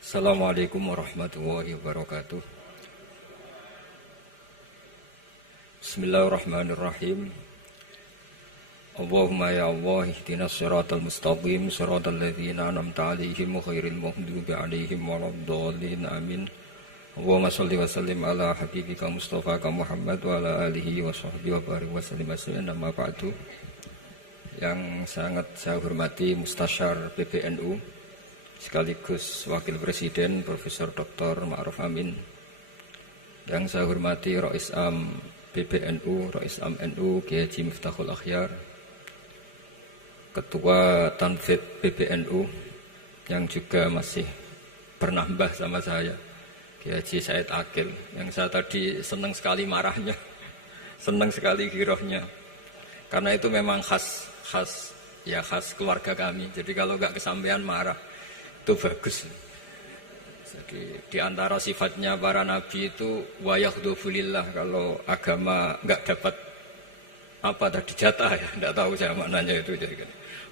Assalamualaikum warahmatullahi wabarakatuh. Bismillahirrahmanirrahim. Allahumma ya Allah ihdinas siratal mustaqim siratal ladzina an'amta 'alaihim ghairil maghdubi 'alaihim waladdallin amin. Allahumma shalli wa sallim ala habibika Mustafa Muhammad wa ala alihi wa sahbihi wa barik wa sallim amma ba'du. Yang sangat saya hormati Mustasyar PBNU sekaligus Wakil Presiden Profesor Dr. Ma'ruf Amin, yang saya hormati Rais Am PBNU, Rais Am NU Kiai Haji Miftahul Akhyar, Ketua Tanfid PBNU yang juga masih bernambah sama saya, Kiai Haji Said Akil, yang saya tadi senang sekali marahnya, senang sekali girohnya, karena itu memang khas keluarga kami. Jadi kalau nggak kesampaian marah itu bagus. Jadi di antara sifatnya para nabi itu wa yakhdufu lillah, kalau agama enggak dapat apa tadi jatah ya, enggak tahu saya maknanya itu, jadi kan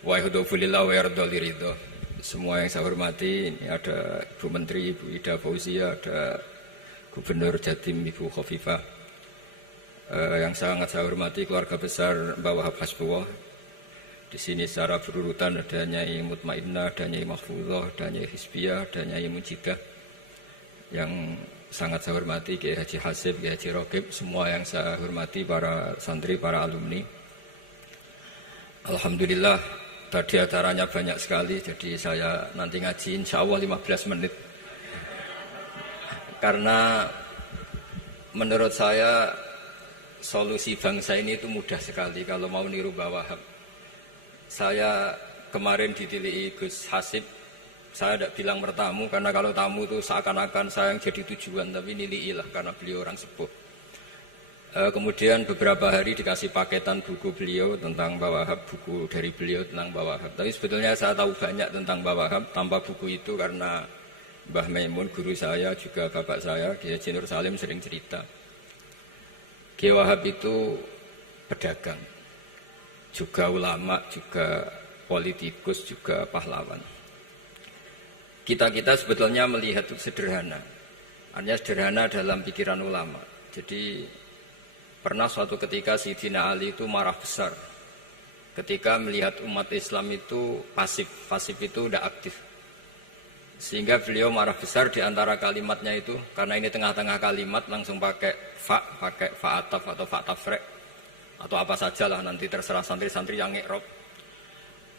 wa yakhdufu lillah wa yarda liridho. Semua yang saya hormati, ini ada Ibu Menteri Ibu Ida Fauzia, ada Gubernur Jatim Ibu Khofifah, yang sangat saya hormati keluarga besar Mbah Wahab Hasbullah. Di sini secara berurutan ada Nyai Mutmainnah, ada Nyai Mahfuzah, ada Nyai Hizbiyah, ada Nyai Mujidah. Yang sangat saya hormati Kiai Haji Hasib, Kiai Haji Rokib, semua yang saya hormati para santri, para alumni. Alhamdulillah tadi acaranya banyak sekali, jadi saya nanti ngaji insya Allah 15 menit. Karena menurut saya solusi bangsa ini itu mudah sekali kalau mau niru Mbah Wahab. Saya kemarin ditilihi Gus Hasib, saya tidak bilang bertamu, karena kalau tamu itu seakan-akan saya yang jadi tujuan, tapi niliilah karena beliau orang sepuh. Kemudian beberapa hari dikasih paketan buku beliau tentang Mbah Wahab, buku dari beliau tentang Mbah Wahab. Tapi sebetulnya saya tahu banyak tentang Mbah Wahab tanpa buku itu, karena Mbah Maimun, guru saya, juga bapak saya, Kiai Haji Nur Salim sering cerita. Kiai Wahab itu pedagang, juga ulama, juga politikus, juga pahlawan. Kita sebetulnya melihat itu sederhana, hanya sederhana dalam pikiran ulama. Jadi pernah suatu ketika Sayyidina Ali itu marah besar ketika melihat umat Islam itu pasif itu tidak aktif, sehingga beliau marah besar. Di antara kalimatnya itu, karena ini tengah-tengah kalimat, langsung pakai fa'ataf atau fa'tafrek atau apa sajalah, nanti terserah santri-santri yang iqrob.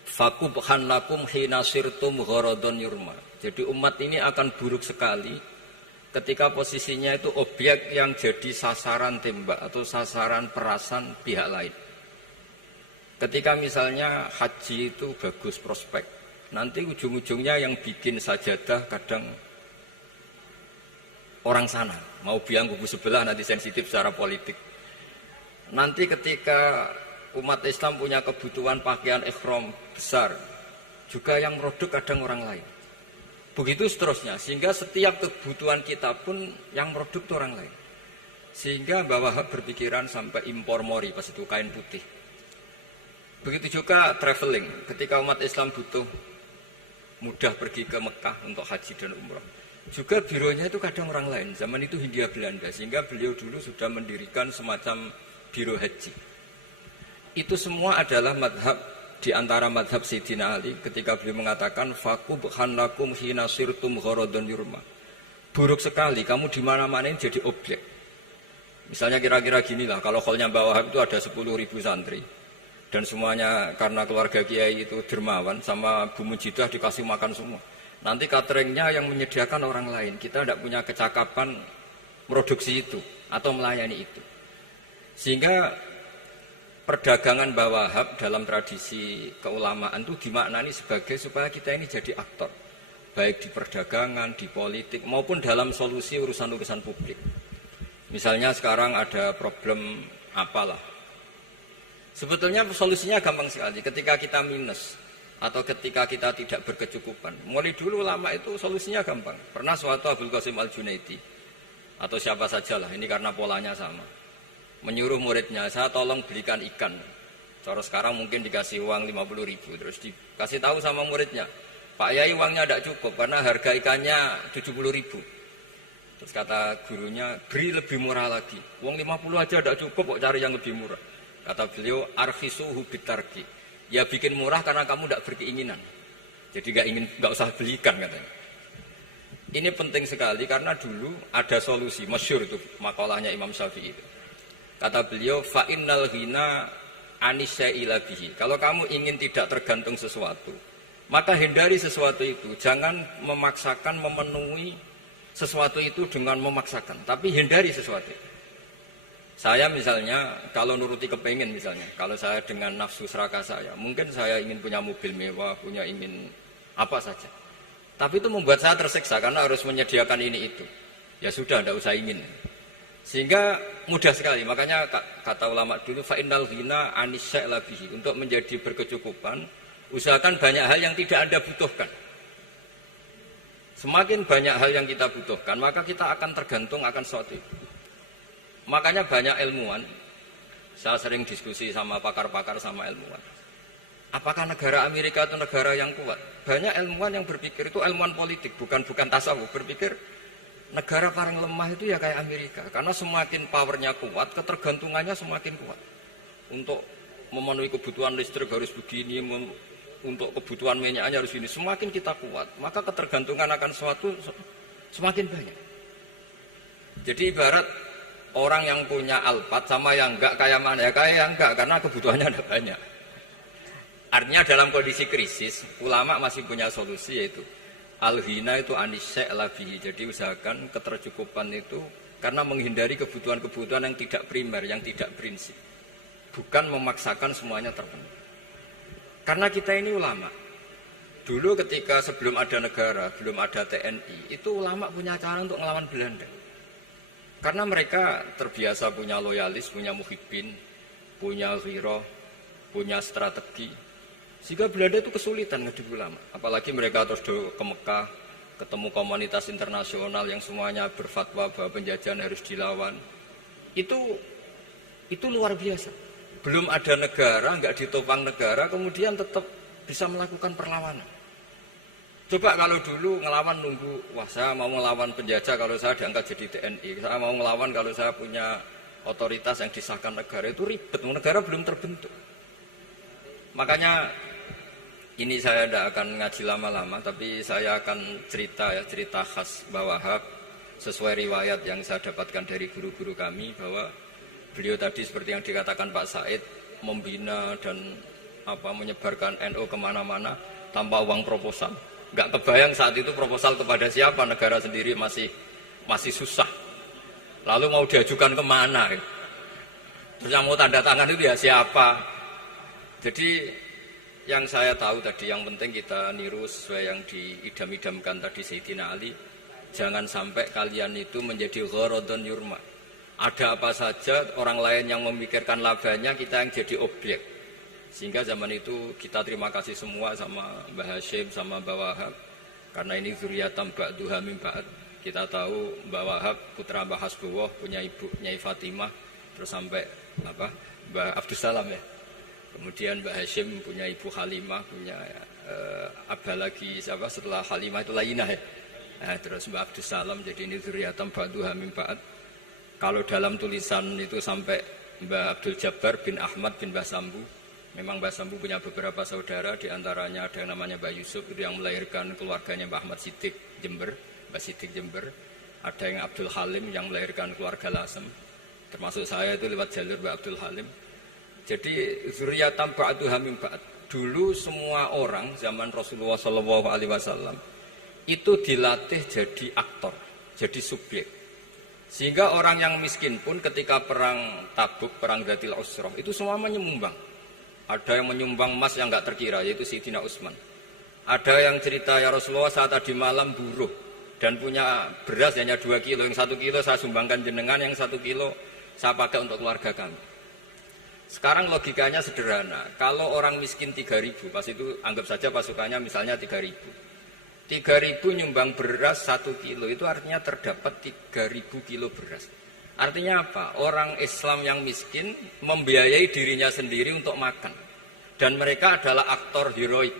Fakubhan lakum hina sirtum gharadun yurma. Jadi umat ini akan buruk sekali ketika posisinya itu objek yang jadi sasaran tembak atau sasaran perasan pihak lain. Ketika misalnya haji itu bagus prospek, nanti ujung-ujungnya yang bikin sajadah kadang orang sana, mau biang kubu sebelah, nanti sensitif secara politik. Nanti ketika umat Islam punya kebutuhan pakaian ihram besar, juga yang produk kadang orang lain. Begitu seterusnya, sehingga setiap kebutuhan kita pun yang produk itu orang lain. Sehingga Mbah Wahab berpikiran sampai impor mori, pas itu kain putih. Begitu juga traveling, ketika umat Islam butuh mudah pergi ke Mekah untuk haji dan umrah, juga bironya itu kadang orang lain. Zaman itu Hindia Belanda, sehingga beliau dulu sudah mendirikan semacam biro haji. Itu semua adalah madhab, di antara madhab Sayyidina Ali ketika beliau mengatakan fakubhan lakum hina sirtum gharadun yurma. Buruk sekali kamu di mana-mana ini jadi objek. Misalnya kira-kira ginilah, kalau kholnya Mbah Wahab itu ada 10.000 santri, dan semuanya karena keluarga kiai itu dermawan, sama Bu Mujidah dikasih makan semua. Nanti cateringnya yang menyediakan orang lain, kita tidak punya kecakapan produksi itu atau melayani itu. Sehingga perdagangan Mbah Wahab dalam tradisi keulamaan itu dimaknani sebagai supaya kita ini jadi aktor, baik di perdagangan, di politik, maupun dalam solusi urusan-urusan publik. Misalnya sekarang ada problem apalah, sebetulnya solusinya gampang sekali. Ketika kita minus atau ketika kita tidak berkecukupan, mulai dulu ulama itu solusinya gampang. Pernah suatu Abdul Qasim Al-Junaidi atau siapa sajalah, ini karena polanya sama, menyuruh muridnya, saya tolong belikan ikan. Cara sekarang mungkin dikasih uang 50.000, terus dikasih tahu sama muridnya, Pak Yai uangnya tidak cukup karena harga ikannya 70.000. Terus kata gurunya, beri lebih murah lagi. Uang 50 aja tidak cukup, kok cari yang lebih murah. Kata beliau, arkhisuhu bitarki. Ya bikin murah karena kamu tidak berkeinginan. Jadi nggak usah belikan katanya. Ini penting sekali karena dulu ada solusi, masyhur itu makalahnya Imam Syafi'i itu. Kata beliau, fa innal ghina anisya'ila bihi. Kalau kamu ingin tidak tergantung sesuatu, maka hindari sesuatu itu. Jangan memaksakan memenuhi sesuatu itu dengan memaksakan, tapi hindari sesuatu. Saya misalnya, kalau nuruti kepingin misalnya, kalau saya dengan nafsu serakah saya, mungkin saya ingin punya mobil mewah, ingin apa saja. Tapi itu membuat saya tersiksa karena harus menyediakan ini itu. Ya sudah, tidak usah ingin. Sehingga mudah sekali. Makanya kata ulama dulu, fa innal ghina anisya'la bihi. Untuk menjadi berkecukupan, usahakan banyak hal yang tidak Anda butuhkan. Semakin banyak hal yang kita butuhkan, maka kita akan tergantung akan sesuatu itu. Makanya banyak ilmuwan, saya sering diskusi sama pakar-pakar sama ilmuwan. Apakah negara Amerika itu negara yang kuat? Banyak ilmuwan yang berpikir itu ilmuwan politik, bukan tasawuf. Berpikir negara paling lemah itu ya kayak Amerika. Karena semakin powernya kuat, ketergantungannya semakin kuat. Untuk memenuhi kebutuhan listrik harus begini, untuk kebutuhan minyaknya harus ini. Semakin kita kuat, maka ketergantungan akan sesuatu semakin banyak. Jadi ibarat orang yang punya Alphard sama yang enggak, kayak mana ya? Kayak yang enggak, karena kebutuhannya ada banyak. Artinya dalam kondisi krisis, ulama masih punya solusi, yaitu al-ghina itu anisya'la bihi. Jadi usahakan ketercukupan itu karena menghindari kebutuhan-kebutuhan yang tidak primer, yang tidak prinsip. Bukan memaksakan semuanya terpenuhi. Karena kita ini ulama. Dulu ketika sebelum ada negara, belum ada TNI, itu ulama punya cara untuk melawan Belanda. Karena mereka terbiasa punya loyalis, punya muhibbin, punya ghirah, punya strategi. Sehingga Belanda itu kesulitan ngedidik ulama. Apalagi mereka terus ke Mekah, ketemu komunitas internasional yang semuanya berfatwa bahwa penjajahan harus dilawan. Itu luar biasa. Belum ada negara, nggak ditopang negara, kemudian tetap bisa melakukan perlawanan. Coba kalau dulu ngelawan nunggu, wah saya mau ngelawan penjajah kalau saya diangkat jadi TNI, saya mau ngelawan kalau saya punya otoritas yang disahkan negara, itu ribet, negara belum terbentuk. Makanya ini saya tidak akan ngaji lama-lama, tapi saya akan cerita khas Mbah Wahab sesuai riwayat yang saya dapatkan dari guru-guru kami, bahwa beliau tadi seperti yang dikatakan Pak Said, membina dan menyebarkan NU kemana-mana tanpa uang proposal. Nggak kebayang saat itu proposal kepada siapa, negara sendiri masih susah. Lalu mau diajukan kemana? Terus yang mau tanda tangan itu ya siapa? Jadi yang saya tahu tadi, yang penting kita niru sesuai yang diidam-idamkan tadi Sayyidina Ali. Jangan sampai kalian itu menjadi gharadun yurma. Ada apa saja orang lain yang memikirkan labanya, kita yang jadi objek. Sehingga zaman itu kita terima kasih semua sama Mbah Hashim, sama Mbah Wahab. Karena ini zuriyatam ba'duha min ba'd. Kita tahu Mbah Wahab putra Mbah Hasbullah, punya ibu Nyai Fatimah, terus sampai Mbah Abdus Salam ya. Kemudian Mbah Hashim punya ibu Halimah, punya Abah lagi setelah Halimah itu Lainah ya. Nah, terus Mbah Abdus Salam, jadi ini zuriyatam ba'duha min ba'd. Kalau dalam tulisan itu sampai Mbah Abdul Jabbar bin Ahmad bin Mbah Sambu. Memang Mbah Sambu punya beberapa saudara, diantaranya ada yang namanya Mbah Yusuf, itu yang melahirkan keluarganya Mbah Ahmad Siddiq Jember, Mbah Siddiq Jember. Ada yang Abdul Halim yang melahirkan keluarga Lasem, termasuk saya itu lewat jalur Mbah Abdul Halim. Jadi zuriyatam ba'duha min ba'd. Dulu semua orang zaman Rasulullah SAW itu dilatih jadi aktor, jadi subjek. Sehingga orang yang miskin pun ketika perang Tabuk, perang Dzatil Usrah, itu semua menyumbang. Ada yang menyumbang emas yang enggak terkira, yaitu Sayyidina Utsman. Ada yang cerita, ya Rasulullah saat tadi malam buruh dan punya beras hanya 2 kilo, yang 1 kilo saya sumbangkan jenengan, yang 1 kilo saya pakai untuk keluarga kami. Sekarang logikanya sederhana, kalau orang miskin 3.000, pas itu anggap saja pasukannya misalnya 3.000. 3.000 nyumbang beras 1 kilo, itu artinya terdapat 3.000 kilo beras. Artinya apa? Orang Islam yang miskin membiayai dirinya sendiri untuk makan. Dan mereka adalah aktor heroik.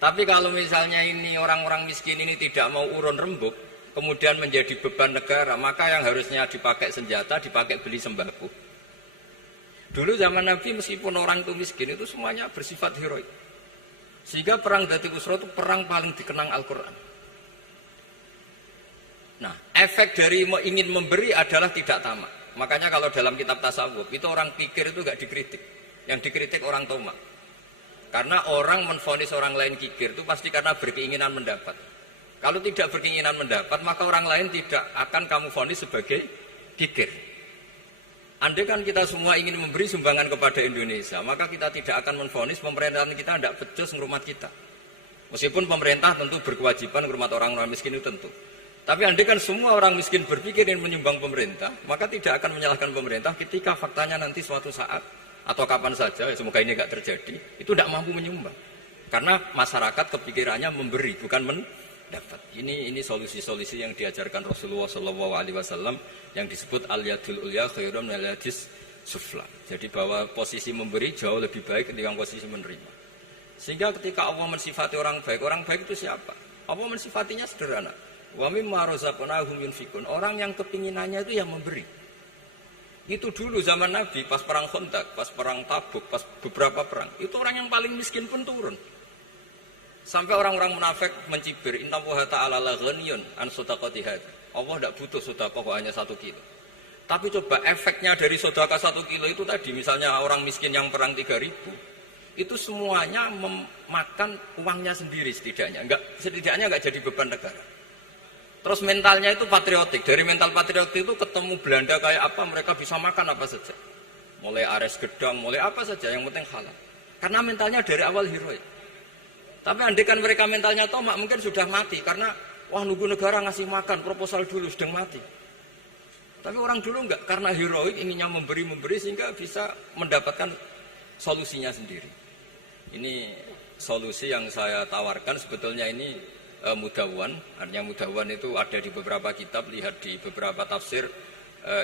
Tapi kalau misalnya ini orang-orang miskin ini tidak mau urun rembuk, kemudian menjadi beban negara, maka yang harusnya dipakai senjata, dipakai beli sembako. Dulu zaman Nabi meskipun orang itu miskin, itu semuanya bersifat heroik. Sehingga perang Dzatul Usra itu perang paling dikenang Al-Quran. Nah, efek dari ingin memberi adalah tidak tamak. Makanya kalau dalam kitab tasawuf, itu orang pikir itu gak dikritik. Yang dikritik orang tomak. Karena orang menvonis orang lain kikir itu pasti karena berkeinginan mendapat. Kalau tidak berkeinginan mendapat, maka orang lain tidak akan kamu vonis sebagai kikir. Andai kan kita semua ingin memberi sumbangan kepada Indonesia, maka kita tidak akan menvonis pemerintahan kita tidak becus ngurmat kita. Meskipun pemerintah tentu berkewajiban ngurmat orang-orang miskin itu tentu. Tapi andai kan semua orang miskin berpikir ingin menyumbang pemerintah, maka tidak akan menyalahkan pemerintah ketika faktanya nanti suatu saat atau kapan saja, semoga ini tidak terjadi, itu tidak mampu menyumbang. Karena masyarakat kepikirannya memberi, bukan mendapat. Ini solusi-solusi yang diajarkan Rasulullah SAW yang disebut al-yadul ulya khairun minal yadis sufla. Jadi bahwa posisi memberi jauh lebih baik ketimbang posisi menerima. Sehingga ketika Allah mensifati orang baik itu siapa? Allah mensifatinya sederhana. Wa mimma razaqnahum yunfikun. Orang yang kepinginannya itu yang memberi. Itu dulu zaman Nabi, pas perang Khandaq, pas perang Tabuk, pas beberapa perang, itu orang yang paling miskin pun turun. Sampai orang-orang munafik mencibir, inna Allaha ta'ala la ghaniyun an shadaqati hadza. Allah tidak butuh sedekah hanya 1 kilo. Tapi coba efeknya dari sedekah 1 kilo itu tadi, misalnya orang miskin yang perang 3.000, itu semuanya memakan uangnya sendiri setidaknya nggak jadi beban negara. Terus mentalnya itu patriotik. Dari mental patriotik itu ketemu Belanda kayak apa, mereka bisa makan apa saja. Mulai ares gedang, mulai apa saja, yang penting halal. Karena mentalnya dari awal heroik. Tapi andikan mereka mentalnya tomak, mungkin sudah mati. Karena, wah nunggu negara ngasih makan, proposal dulu, sedang mati. Tapi orang dulu enggak, karena heroik inginnya memberi sehingga bisa mendapatkan solusinya sendiri. Ini solusi yang saya tawarkan sebetulnya ini mudawwan, artinya mudawwan itu ada di beberapa kitab, lihat di beberapa tafsir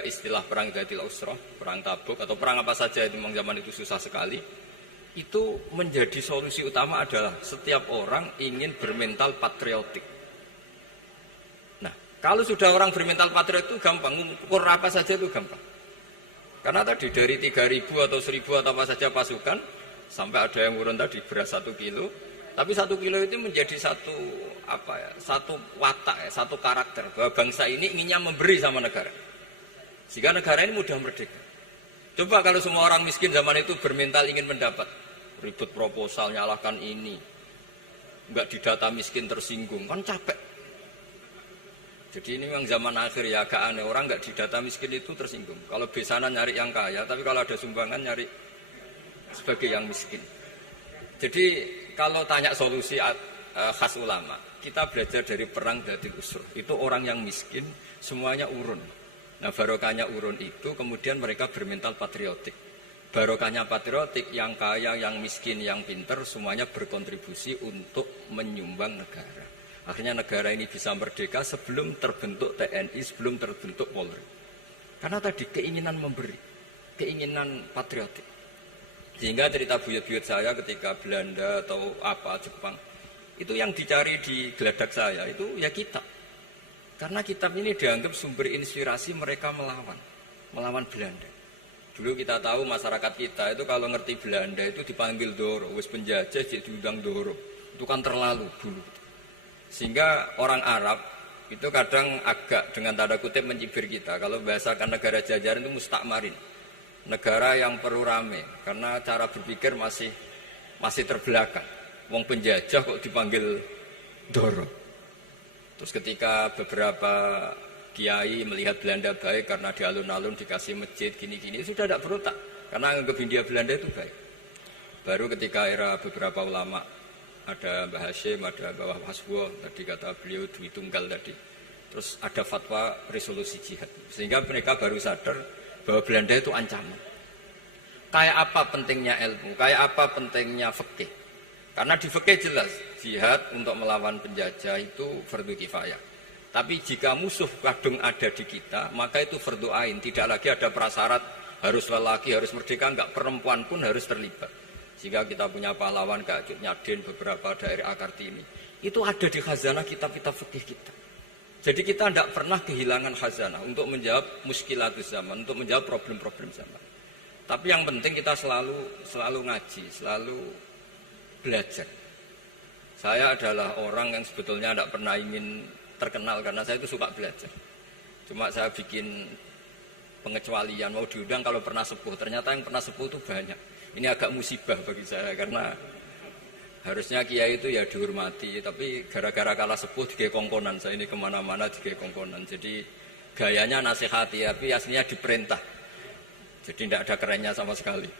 istilah perang Dzatul Usra, perang Tabuk atau perang apa saja itu memang zaman itu susah sekali. Itu menjadi solusi utama adalah setiap orang ingin bermental patriotik. Nah, kalau sudah orang bermental patriotik itu gampang, ukur apa saja itu gampang. Karena tadi dari 3.000 atau 1.000 atau apa saja pasukan, sampai ada yang urun tadi beras 1 kilo. Tapi 1 kilo itu menjadi satu watak, satu karakter bahwa bangsa ini inginnya memberi sama negara. Sehingga negara ini mudah merdeka. Coba kalau semua orang miskin zaman itu bermental ingin mendapat, ribut proposal, nyalahkan ini, enggak didata miskin tersinggung, kan capek. Jadi ini memang zaman akhir ya, agak aneh, orang enggak didata miskin itu tersinggung. Kalau besanan nyari yang kaya, tapi kalau ada sumbangan nyari sebagai yang miskin. Jadi kalau tanya solusi khas ulama, kita belajar dari perang Dzatul Usra. Itu orang yang miskin, semuanya urun. Nah barokahnya urun itu kemudian mereka bermental patriotik. Barokahnya patriotik, yang kaya, yang miskin, yang pinter, semuanya berkontribusi untuk menyumbang negara. Akhirnya negara ini bisa merdeka sebelum terbentuk TNI, sebelum terbentuk Polri. Karena tadi keinginan memberi, keinginan patriotik. Sehingga cerita buyut-buyut saya ketika Belanda atau apa Jepang, itu yang dicari di geladak saya itu ya kitab. Karena kitab ini dianggap sumber inspirasi mereka melawan Belanda. Dulu kita tahu masyarakat kita itu kalau ngerti Belanda itu dipanggil Doro, wis penjajah jadi diundang Doro. Itu kan terlalu dulu. Sehingga orang Arab itu kadang agak dengan tanda kutip mencibir kita. Kalau bahasakan negara jajahan itu mustakmarin. Negara yang perlu rame karena cara berpikir masih terbelakang. Wong penjajah kok dipanggil Doro. Terus ketika beberapa kiai melihat Belanda baik karena di alun-alun dikasih masjid gini-gini, sudah tidak berotak karena anggap Hindia Belanda itu baik. Baru ketika era beberapa ulama, ada Mbah Hashim, ada Mbah Hasbuh, tadi kata beliau Dwi Tunggal tadi. Terus ada fatwa resolusi jihad. Sehingga mereka baru sadar bahwa Belanda itu ancaman. Kayak apa pentingnya ilmu, kayak apa pentingnya fikih. Karena di fikih jelas, jihad untuk melawan penjajah itu fardu kifayah. Tapi jika musuh kadung ada di kita, maka itu fardu ain. Tidak lagi ada prasyarat harus lelaki, harus merdeka, enggak, perempuan pun harus terlibat. Sehingga kita punya pahlawan kayak Nyadin, beberapa daerah Kartini. Itu ada di khazanah kitab-kitab fikih kita. Jadi kita tidak pernah kehilangan khazanah untuk menjawab muskilatus zaman, untuk menjawab problem-problem zaman. Tapi yang penting kita selalu ngaji, selalu belajar. Saya adalah orang yang sebetulnya tidak pernah ingin terkenal karena saya itu suka belajar. Cuma saya bikin pengecualian, mau diundang kalau pernah sepuh. Ternyata yang pernah sepuh itu banyak. Ini agak musibah bagi saya karena harusnya kiai itu ya dihormati, tapi gara-gara kalah sepuh digawe kongkonan. Saya ini kemana-mana digawe kongkonan. Jadi gayanya nasihati, tapi aslinya diperintah. Jadi tidak ada kerennya sama sekali.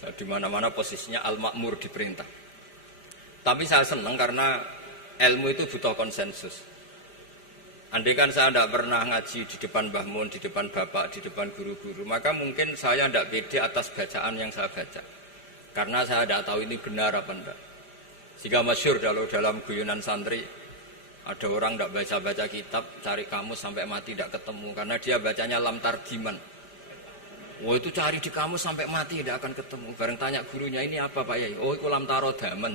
Saya di mana-mana posisinya al-ma'mur, diperintah. Tapi saya senang karena ilmu itu butuh konsensus. Andai kan saya tidak pernah ngaji di depan Mbah Mun, di depan bapak, di depan guru-guru, maka mungkin saya tidak pede atas bacaan yang saya baca. Karena saya tidak tahu ini benar apa enggak. Sehingga masyhur dalam guyonan santri, ada orang tidak baca-baca kitab, cari kamus sampai mati tidak ketemu. Karena dia bacanya lam targiman. Wah itu cari di kamus sampai mati tidak akan ketemu. Bareng tanya gurunya, ini apa Pak Yai? Oh itu lam tarodaman.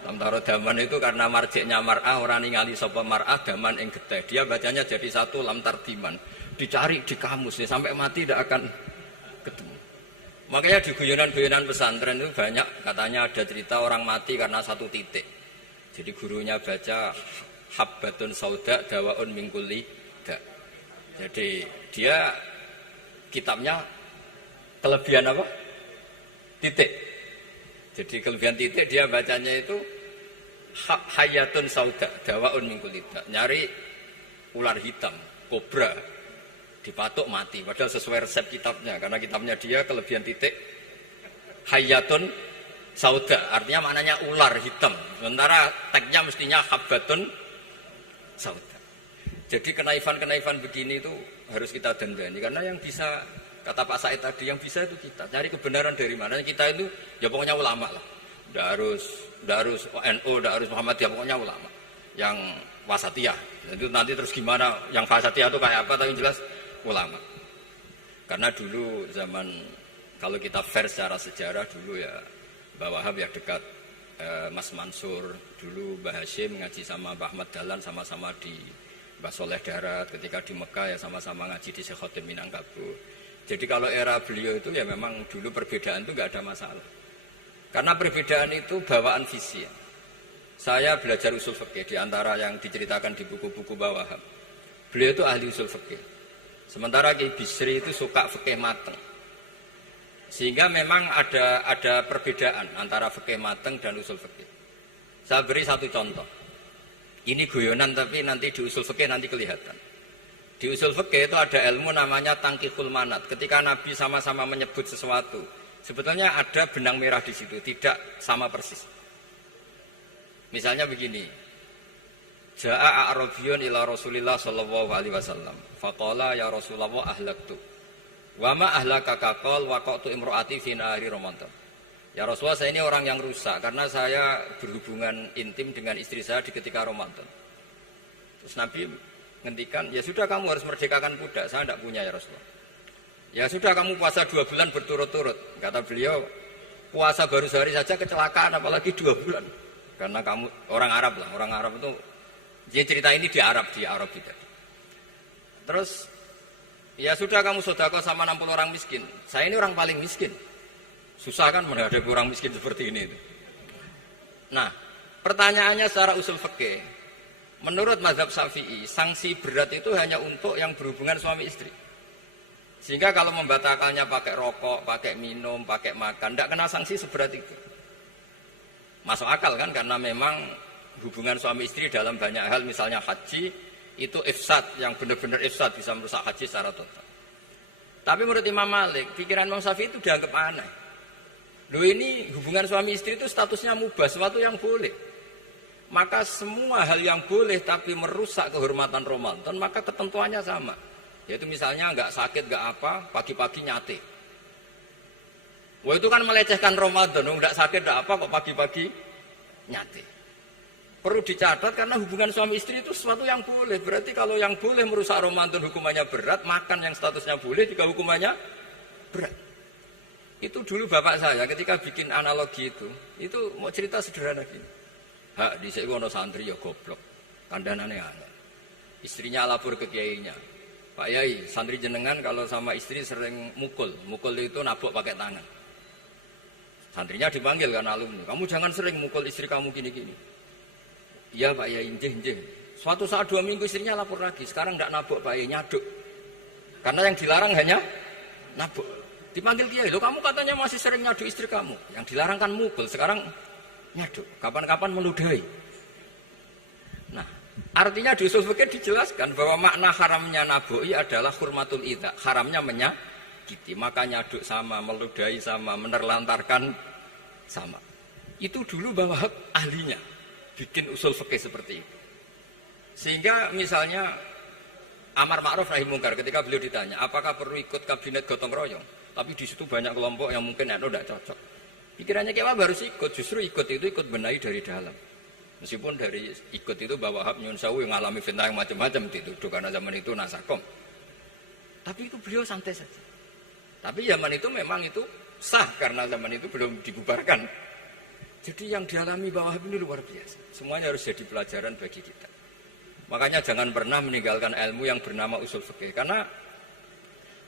Lam tarodaman itu karena marjiknya mar'ah, orang ningali sapa mar'ah daman ing getih. Dia bacanya jadi satu lam targiman. Dicari di kamus ya, sampai mati tidak akan ketemu. Makanya di guyonan-guyonan pesantren itu banyak katanya ada cerita orang mati karena satu titik. Jadi gurunya baca habbatun sauda dawaun min kulli da. Jadi dia kitabnya kelebihan apa? Titik. Jadi kelebihan titik dia bacanya itu hayatun sauda dawaun min kulli da. Nyari ular hitam, kobra dipatuk mati, padahal sesuai resep kitabnya, karena kitabnya dia kelebihan titik hayatun sauda, artinya maknanya ular hitam, sementara teksnya mestinya habbatun sauda. Jadi kenaifan-kenaifan begini itu harus kita dandani, karena yang bisa, kata Pak Said tadi, yang bisa itu kita cari kebenaran dari mana. Kita itu ya pokoknya ulama lah, tidak harus NU, tidak harus Muhammadiyah, pokoknya ulama yang wasatiyah. Itu nanti terus gimana yang wasatiyah itu kayak apa, tapi yang jelas ulama. Karena dulu zaman, kalau kita fair secara sejarah, dulu ya Mbah Wahab ya dekat Mas Mansur, dulu Mbah Hashim ngaji sama Mbah Ahmad Dahlan, sama-sama di Mbah Soleh Darat, ketika di Mekah ya sama-sama ngaji di Syekh Khotim Minangkabau. Jadi kalau era beliau itu ya memang dulu perbedaan itu nggak ada masalah, karena perbedaan itu bawaan visi ya. Saya belajar usul fikih di antara yang diceritakan di buku-buku Mbah Wahab, beliau itu ahli usul fikih. Sementara Ki Bisri itu suka fikih mateng. Sehingga memang ada perbedaan antara fikih mateng dan usul fikih. Saya beri satu contoh. Ini guyonan tapi nanti di usul fikih nanti kelihatan. Di usul fikih itu ada ilmu namanya tangkihul manat. Ketika Nabi sama-sama menyebut sesuatu, sebetulnya ada benang merah di situ, tidak sama persis. Misalnya begini. Ja'a a'rabiyun ila Rasulillah sallallahu alaihi wasallam. Faqala ya Rasulullah ahlaktu. Wa ma ahlaka qal waqatu imraati fi nahari Ramadan. Ya Rasulullah, saya ini orang yang rusak karena saya berhubungan intim dengan istri saya di ketika Ramadan. Terus Nabi ngendikan, ya sudah kamu harus merdekakan budak, saya tidak punya ya Rasulullah. Ya sudah kamu puasa 2 bulan berturut-turut. Kata beliau, puasa baru sehari saja kecelakaan apalagi 2 bulan. Karena kamu orang Arab lah, orang Arab itu dia cerita ini di Arab itu. Terus ya sudah kamu sedekah sama 60 orang miskin. Saya ini orang paling miskin. Susah kan menghadapi orang miskin seperti ini. Nah, pertanyaannya secara usul fikih. Menurut mazhab Syafi'i, sanksi berat itu hanya untuk yang berhubungan suami istri. Sehingga kalau membatalkannya pakai rokok, pakai minum, pakai makan, tidak kena sanksi seberat itu. Masuk akal kan, karena memang hubungan suami istri dalam banyak hal, misalnya haji, itu ifsad, yang benar-benar ifsad, bisa merusak haji secara total. Tapi menurut Imam Malik, pikiran Imam Syafi'i itu dianggap aneh. Loh ini hubungan suami istri itu statusnya mubah, sesuatu yang boleh. Maka semua hal yang boleh tapi merusak kehormatan Ramadan, maka ketentuannya sama. Yaitu misalnya nggak sakit, nggak apa, pagi-pagi nyate. Wah itu kan melecehkan Ramadan, nggak sakit, nggak apa, kok pagi-pagi nyate. Perlu dicatat karena hubungan suami istri itu sesuatu yang boleh. Berarti kalau yang boleh merusak Ramadan hukumannya berat, makan yang statusnya boleh juga hukumannya berat. Itu dulu bapak saya ketika bikin analogi itu mau cerita sederhana gini. Hak dhisik ono santri ya goblok. Kandhanane aneh. Istrinya lapor ke kiainya. Pak Yai, santri jenengan kalau sama istri sering mukul. Mukul itu nabok pakai tangan. Santrinya dipanggil kan alumni. Kamu jangan sering mukul istri kamu gini-gini. Iya Pak Yai, njih. Suatu saat 2 minggu istrinya lapor lagi. Sekarang enggak nabok Pak Yai, nyaduk. Karena yang dilarang hanya nabok. Dipanggil kiai, lo kamu katanya masih sering nyaduk istri kamu. Yang dilarang kan mukul, sekarang nyaduk. Kapan-kapan meludahi. Nah, artinya di usul fikih dijelaskan bahwa makna haramnya naboi adalah hurmatul idza. Haramnya menyakiti, maka nyaduk sama, meludahi sama, menerlantarkan sama. Itu dulu bahwa ahlinya bikin usul fikih seperti itu. Sehingga misalnya Amar Ma'ruf Nahi Mungkar ketika beliau ditanya, apakah perlu ikut kabinet gotong royong? Tapi di situ banyak kelompok yang mungkin tidak cocok. Pikirannya Kiai Wahab harus ikut, justru ikut benahi dari dalam. Meskipun dari ikut itu bahwa Wahab nyun sewu yang ngalami fitnah yang macam-macam dituduh karena zaman itu nasakom. Tapi itu beliau santai saja. Tapi zaman itu memang itu sah karena zaman itu belum dibubarkan. Jadi yang dialami bahwa Wahab ini luar biasa. Semuanya harus jadi pelajaran bagi kita. Makanya jangan pernah meninggalkan ilmu yang bernama usul fikih karena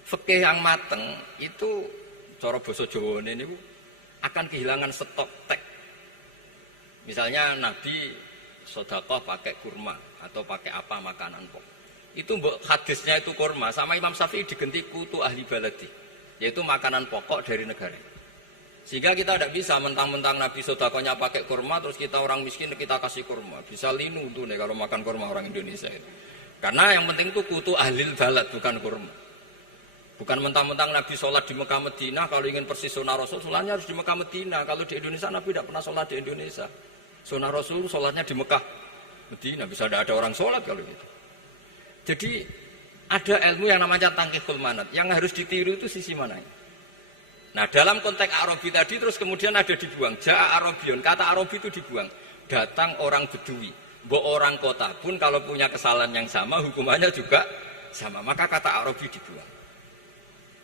fikih yang mateng itu cara basa Jawa ini akan kehilangan stok teks. Misalnya Nabi sedekah pakai kurma atau pakai apa makanan pokok. Itu hadisnya itu kurma sama Imam Syafi'i digenti kutu ahli baladi, yaitu makanan pokok dari negara. Sehingga kita tidak bisa mentang-mentang Nabi sedekahnya pakai kurma terus kita orang miskin kita kasih kurma. Bisa linu tuh nih kalau makan kurma orang Indonesia itu. Karena yang penting itu kutu ahli balad bukan kurma. Bukan mentang-mentang Nabi sholat di Mekah Medina, kalau ingin persis sunnah Rasul, sholatnya harus di Mekah Medina. Kalau di Indonesia, Nabi tidak pernah sholat di Indonesia. Sunnah Rasul, sholatnya di Mekah Medina. Bisa ada orang sholat kalau gitu. Jadi, ada ilmu yang namanya tangkihul manat. Yang harus ditiru itu sisi mananya. Nah, dalam konteks Arabi tadi, terus kemudian ada dibuang. Ja'a Arabion, kata Arabi itu dibuang. Datang orang Bedui. Orang kota pun kalau punya kesalahan yang sama, hukumannya juga sama. Maka kata Arabi dibuang.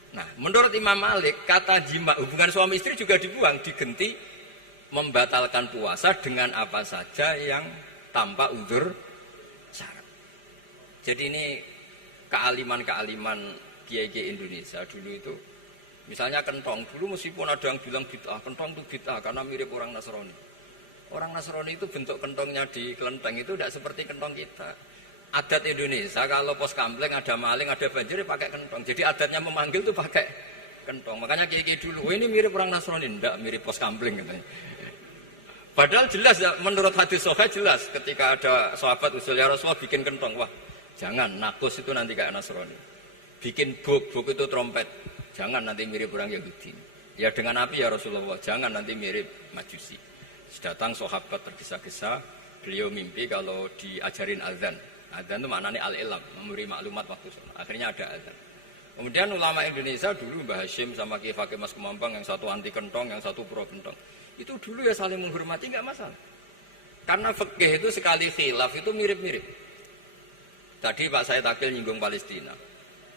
Nah, menurut Imam Malik, kata jima, hubungan suami istri juga dibuang, digenti membatalkan puasa dengan apa saja yang tanpa udzur syarat. Jadi ini kealiman-kealiman kiai-kiai Indonesia dulu itu, misalnya kentong, dulu meskipun ada yang bilang bid'ah, kentong itu bid'ah karena mirip orang Nasrani. Orang Nasrani itu bentuk kentongnya di kelenteng itu tidak seperti kentong kita. Adat Indonesia kalau pos kampleng ada maling, ada banjir pakai kentong. Jadi adatnya memanggil itu pakai kentong. Makanya kiai-kiai dulu, ini mirip orang Nasrani, enggak mirip pos kampleng katanya. Padahal jelas menurut hadis sahih jelas ketika ada sahabat usul ya Rasulullah bikin kentong, wah jangan nakus itu nanti kayak Nasrani. Bikin buk itu trompet, jangan nanti mirip orang Yahudi. Ya dengan api ya Rasulullah, jangan nanti mirip Majusi. Datang sahabat tergesa-gesa, beliau mimpi kalau diajarin azan. Azan itu maknanya al-ilam, memberi maklumat waktu sholat. Akhirnya ada azan. Kemudian ulama Indonesia dulu Mbah Hashim sama Kiai Fakih Mas Kemampang, yang satu anti kentong, yang satu pro kentong. Itu dulu ya saling menghormati, nggak masalah. Karena fikih itu sekali khilaf itu mirip-mirip. Tadi Pak saya Takil nyinggung Palestina.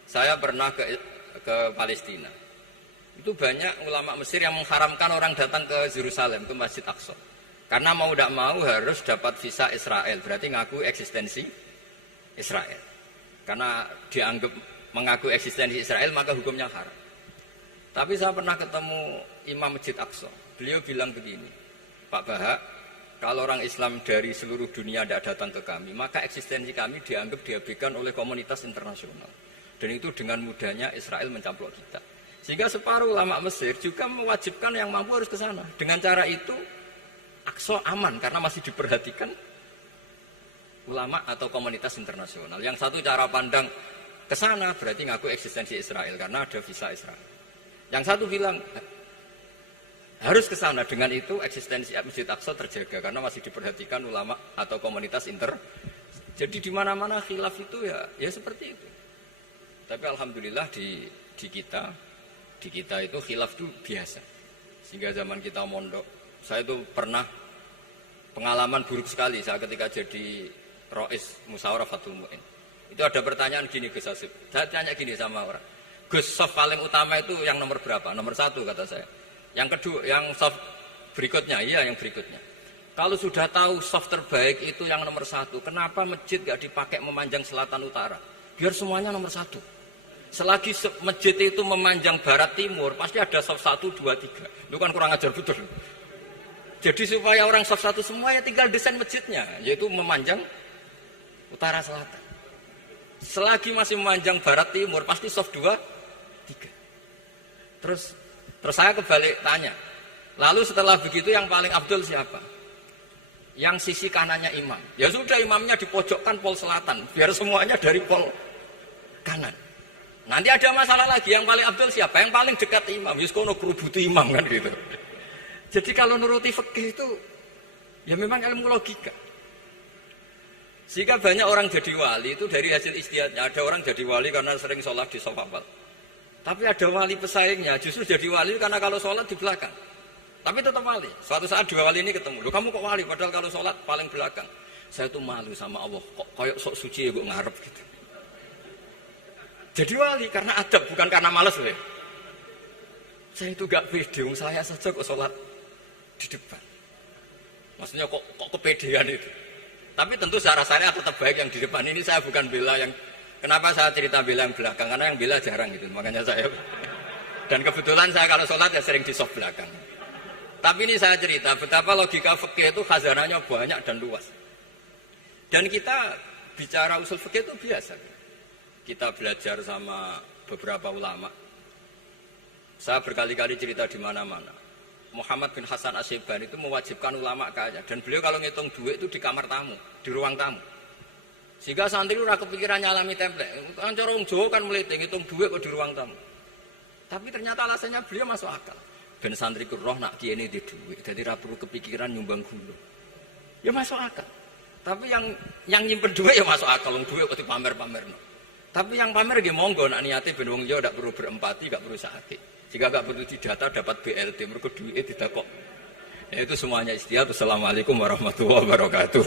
Saya pernah ke Palestina. Itu banyak ulama Mesir yang mengharamkan orang datang ke Yerusalem, ke Masjid Aqsa. Karena mau tidak mau harus dapat visa Israel, berarti ngaku eksistensi Israel. Karena dianggap mengaku eksistensi Israel maka hukumnya haram. Tapi saya pernah ketemu Imam Masjid Aqsa. Beliau bilang begini, Pak Bahak, kalau orang Islam dari seluruh dunia tidak datang ke kami, maka eksistensi kami dianggap diabaikan oleh komunitas internasional. Dan itu dengan mudahnya Israel mencaplok kita. Sehingga separuh ulama Mesir juga mewajibkan yang mampu harus ke sana. Dengan cara itu Aqsa aman karena masih diperhatikan ulama atau komunitas internasional. Yang satu cara pandang ke sana berarti ngaku eksistensi Israel karena ada visa Israel. Yang satu bilang harus ke sana, dengan itu eksistensi Masjid Aqsa terjaga karena masih diperhatikan ulama atau komunitas Jadi di mana-mana khilaf itu ya seperti itu. Tapi alhamdulillah di kita itu khilaf itu biasa. Sehingga zaman kita mondok, saya itu pernah pengalaman buruk sekali saya ketika jadi Rois Musyawarah Fatul Mu'in. Itu ada pertanyaan gini Gus Hasib. Saya tanya gini sama orang. Gus, soft paling utama itu yang nomor berapa? Nomor 1 kata saya. Yang kedua, yang soft berikutnya, iya yang berikutnya. Kalau sudah tahu soft terbaik itu yang nomor 1, kenapa masjid gak dipakai memanjang selatan utara? Biar semuanya nomor 1. Selagi masjid itu memanjang barat timur, pasti ada soft 1, 2, 3. Itu kan kurang ajar betul. Jadi supaya orang soft 1 semua ya tinggal desain masjidnya, yaitu memanjang utara selatan. Selagi masih memanjang barat timur, pasti soft 2, 3. Terus saya kebalik tanya. Lalu setelah begitu yang paling abdul siapa? Yang sisi kanannya imam. Ya sudah, imamnya dipojokkan pol selatan, biar semuanya dari pol kanan. Nanti ada masalah lagi, yang paling abdul siapa? Yang paling dekat imam. Yuskono kerubuti imam kan gitu. Jadi kalau nuruti fikih itu ya memang ilmu logika. Sehingga banyak orang jadi wali itu dari hasil ijtihadnya. Ada orang jadi wali karena sering sholat di shaf awal. Tapi ada wali pesaingnya justru jadi wali karena kalau sholat di belakang. Tapi tetap wali. Suatu saat 2 wali ini ketemu. Loh, kamu kok wali? Padahal kalau sholat paling belakang. Saya tuh malu sama Allah. Kok kayak sok suci ya kok ngarep gitu. Jadi wali karena adab, bukan karena malas loh. Saya itu gak pede. Saya saja kok sholat di depan. Maksudnya kok kepedean itu. Tapi tentu secara syariat tetap baik yang di depan. Ini saya bukan bela yang. Kenapa saya cerita bela yang belakang? Karena yang bela jarang gitu. Makanya saya. Dan kebetulan saya kalau sholat ya sering di soft belakang. Tapi ini saya cerita betapa logika fikih itu khazanahnya banyak dan luas. Dan kita bicara usul fikih itu biasa. Kita belajar sama beberapa ulama. Saya berkali-kali cerita di mana-mana. Muhammad bin Hasan Asyibani itu mewajibkan ulama kaya. Dan beliau kalau ngitung duit itu di kamar tamu, di ruang tamu. Sehingga santri itu udah kepikiran nyalami template. Kan cara orang Jawa kan meliti, ngitung duit kok di ruang tamu. Tapi ternyata alasannya beliau masuk akal. Ben santri ku roh nak kiye ini di duit. Jadi ra perlu kepikiran nyumbang gula. Ya masuk akal. Tapi yang nyimpen duit ya masuk akal, wong duit kok dipamer-pamerno. Tapi yang pamer nggih monggo nak niate ben wong liya ndak perlu berempati, ndak perlu sakit. Jika nggak perlu didata dapat BLT, mergo duit tidak kok. Ya itu semuanya istihad. Assalamualaikum warahmatullahi wabarakatuh.